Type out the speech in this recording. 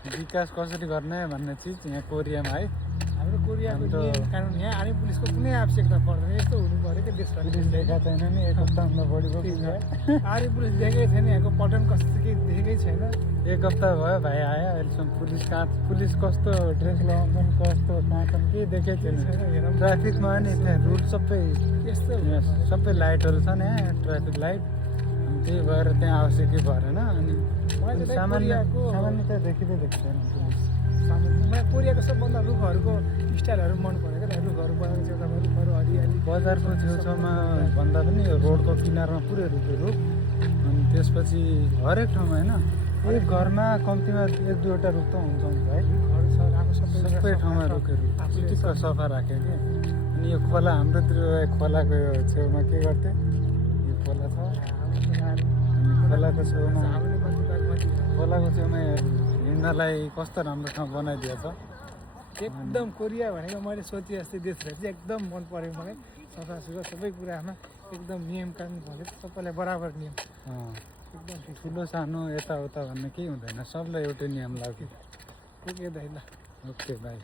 विकास कसरी गर्ने भन्ने चिज यहाँ कोरियामा है। हाम्रो कोरियाको नियम कानुन यहाँ आर्मी पुलिसको कुनै आवश्यकता पर्दैन। यस्तो हुनु पऱ्यो कि देशमा पुलिस देखा छैन नि, एक हप्ताभन्दा बढी भयो। आर्मी पुलिस देखेकै छैन, यहाँको पटन कस्तो केही देखेकै छैन। एक हप्ता भयो भाइ आयो अहिलेसम्म। पुलिस कस्तो ड्रेस लगाउँछन्, कस्तो कहाँ छन् केही देखेकै छैन। ट्राफिकमा नि त्यहाँ रुट सबै लाइटहरू छन् यहाँ, ट्राफिक लाइट। अनि त्यही भएर त्यहाँ आवश्यकै परेन। अनि सामान्य चाहिँ देखिँदै देखिँदैन पुलिस। मलाई कोरियाको सबभन्दा रुखहरूको स्टाइलहरू मन परेको क्या। रुखहरू बनाएको छ, तपाईँ रुखहरू हरियाली। बजारको छेउछाउमा भन्दा पनि यो रोडको किनारमा पुरै रुखहरू। अनि त्यसपछि हरेक ठाउँमा होइन, एक घरमा कम्तीमा एक दुईवटा रुख त हुन्छ है। रुखहरू छ, राम्रो सबै ठाउँमा रुखहरू चिटिक्क सफा राख्यो कि। अनि यो खोला हाम्रोतिर खोलाको यो छेउमा के गर्थे, यो खोला छ अनि खोलाको छेउमा हिँड्नलाई कस्तो राम्रो ठाउँ बनाइदिएछ। एकदम कोरिया भनेको मैले सोचे जस्तै देश रहेछ। एकदम मन पऱ्यो मलाई। सफासुग्घर सबै कुरामा एकदम नियम कानुन भनेको सबैलाई बराबर नियम। एकदम ठुलो सानो यताउता भन्ने केही हुँदैन, सबलाई एउटै नियम लाग्यो। ओके दाइ ल। Okay by.